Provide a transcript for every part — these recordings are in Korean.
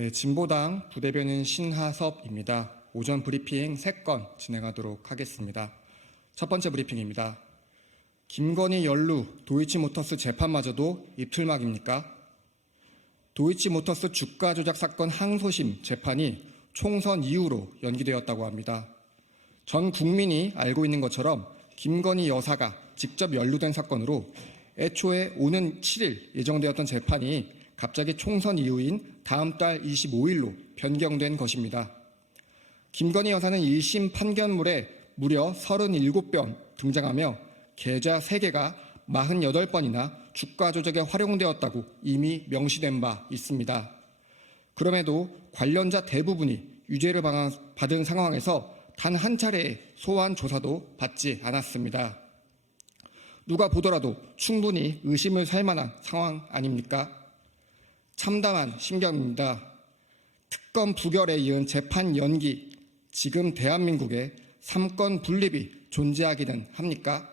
네, 진보당 부대변인 신하섭입니다. 오전 브리핑 3건 진행하도록 하겠습니다. 첫 번째 브리핑입니다. 김건희 연루 도이치모터스 재판마저도 입틀막입니까? 도이치모터스 주가 조작 사건 항소심 재판이 총선 이후로 연기되었다고 합니다. 전 국민이 알고 있는 것처럼 김건희 여사가 직접 연루된 사건으로 애초에 오는 7일 예정되었던 재판이 갑자기 총선 이후인 다음 달 25일로 변경된 것입니다. 김건희 여사는 1심 판결문에 무려 37번 등장하며 계좌 3개가 48번이나 주가 조작에 활용되었다고 이미 명시된 바 있습니다. 그럼에도 관련자 대부분이 유죄를 받은 상황에서 단 한 차례의 소환 조사도 받지 않았습니다. 누가 보더라도 충분히 의심을 살 만한 상황 아닙니까? 참담한 심경입니다. 특검 부결에 이은 재판 연기, 지금 대한민국에 3권 분립이 존재하기는 합니까?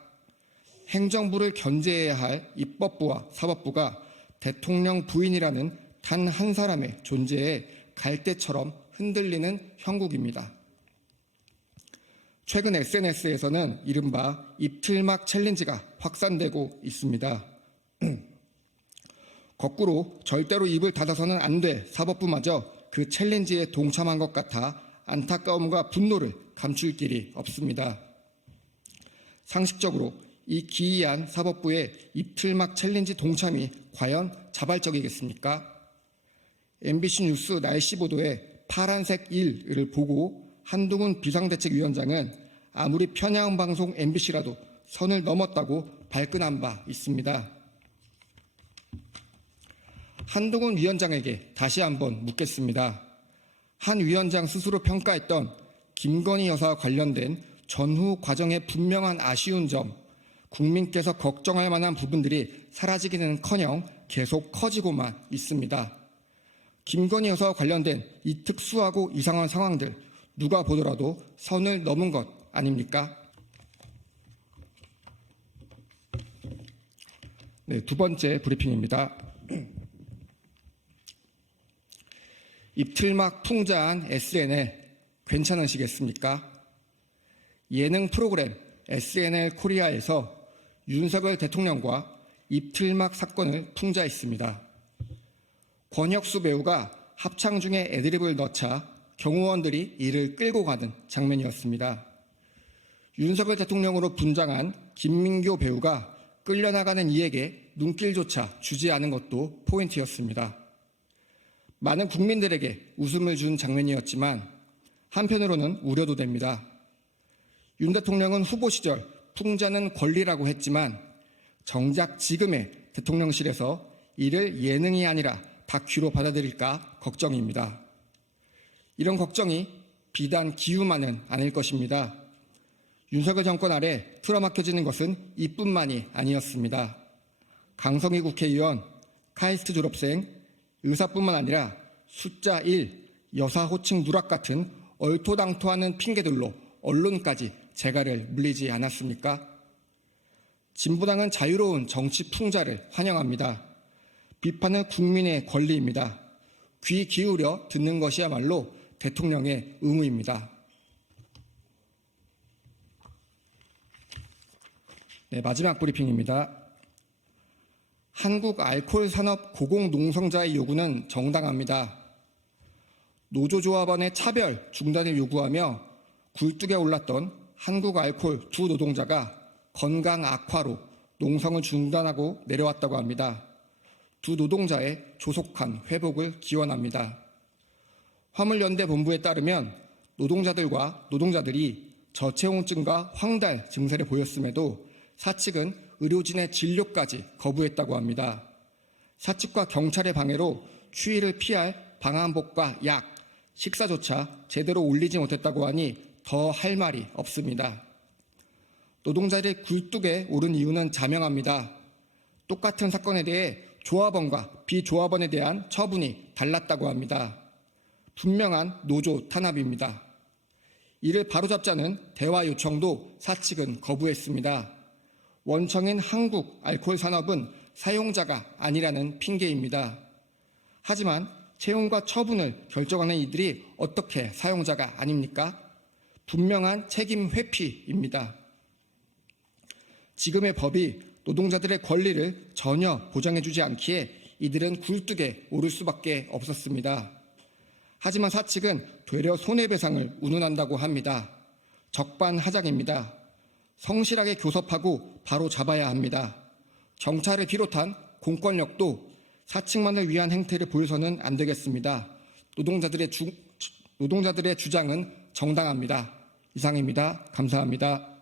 행정부를 견제해야 할 입법부와 사법부가 대통령 부인이라는 단 한 사람의 존재에 갈대처럼 흔들리는 형국입니다. 최근 SNS에서는 이른바 입틀막 챌린지가 확산되고 있습니다. 거꾸로 절대로 입을 닫아서는 안 돼 사법부마저 그 챌린지에 동참한 것 같아 안타까움과 분노를 감출 길이 없습니다. 상식적으로 이 기이한 사법부의 입틀막 챌린지 동참이 과연 자발적이겠습니까? MBC 뉴스 날씨 보도에 파란색 1을 보고 한동훈 비상대책위원장은 아무리 편향방송 MBC라도 선을 넘었다고 발끈한 바 있습니다. 한동훈 위원장에게 다시 한번 묻겠습니다. 한 위원장 스스로 평가했던 김건희 여사와 관련된 전후 과정의 분명한 아쉬운 점, 국민께서 걱정할 만한 부분들이 사라지기는커녕 계속 커지고만 있습니다. 김건희 여사와 관련된 이 특수하고 이상한 상황들, 누가 보더라도 선을 넘은 것 아닙니까? 네, 두 번째 브리핑입니다. 입틀막 풍자한 SNL 괜찮으시겠습니까? 예능 프로그램 SNL 코리아에서 윤석열 대통령과 입틀막 사건을 풍자했습니다. 권혁수 배우가 합창 중에 애드립을 넣자 경호원들이 이를 끌고 가는 장면이었습니다. 윤석열 대통령으로 분장한 김민교 배우가 끌려나가는 이에게 눈길조차 주지 않은 것도 포인트였습니다. 많은 국민들에게 웃음을 준 장면이었지만 한편으로는 우려도 됩니다. 윤 대통령은 후보 시절 풍자는 권리라고 했지만 정작 지금의 대통령실에서 이를 예능이 아니라 다큐로 받아들일까 걱정입니다. 이런 걱정이 비단 기우만은 아닐 것입니다. 윤석열 정권 아래 틀어막혀지는 것은 이뿐만이 아니었습니다. 강성희 국회의원, 카이스트 졸업생, 의사뿐만 아니라 숫자 1, 여사 호칭 누락 같은 얼토당토하는 핑계들로 언론까지 재갈을 물리지 않았습니까? 진보당은 자유로운 정치 풍자를 환영합니다. 비판은 국민의 권리입니다. 귀 기울여 듣는 것이야말로 대통령의 의무입니다. 네, 마지막 브리핑입니다. 한국 알코올 산업 고공농성자의 요구는 정당합니다. 노조조합원의 차별 중단을 요구하며 굴뚝에 올랐던 한국 알코올 두 노동자가 건강 악화로 농성을 중단하고 내려왔다고 합니다. 두 노동자의 조속한 회복을 기원합니다. 화물연대 본부에 따르면 노동자들이 저체온증과 황달 증세를 보였음에도 사측은 의료진의 진료까지 거부했다고 합니다. 사측과 경찰의 방해로 추위를 피할 방한복과 약, 식사조차 제대로 올리지 못했다고 하니 더 할 말이 없습니다. 노동자들이 굴뚝에 오른 이유는 자명합니다. 똑같은 사건에 대해 조합원과 비조합원에 대한 처분이 달랐다고 합니다. 분명한 노조 탄압입니다. 이를 바로잡자는 대화 요청도 사측은 거부했습니다. 원청인 한국 알코올 산업은 사용자가 아니라는 핑계입니다. 하지만 채용과 처분을 결정하는 이들이 어떻게 사용자가 아닙니까? 분명한 책임 회피입니다. 지금의 법이 노동자들의 권리를 전혀 보장해주지 않기에 이들은 굴뚝에 오를 수밖에 없었습니다. 하지만 사측은 되려 손해배상을 운운한다고 합니다. 적반하장입니다. 성실하게 교섭하고 바로 잡아야 합니다. 경찰을 비롯한 공권력도 사측만을 위한 행태를 보여서는 안 되겠습니다. 노동자들의 주장은 정당합니다. 이상입니다. 감사합니다.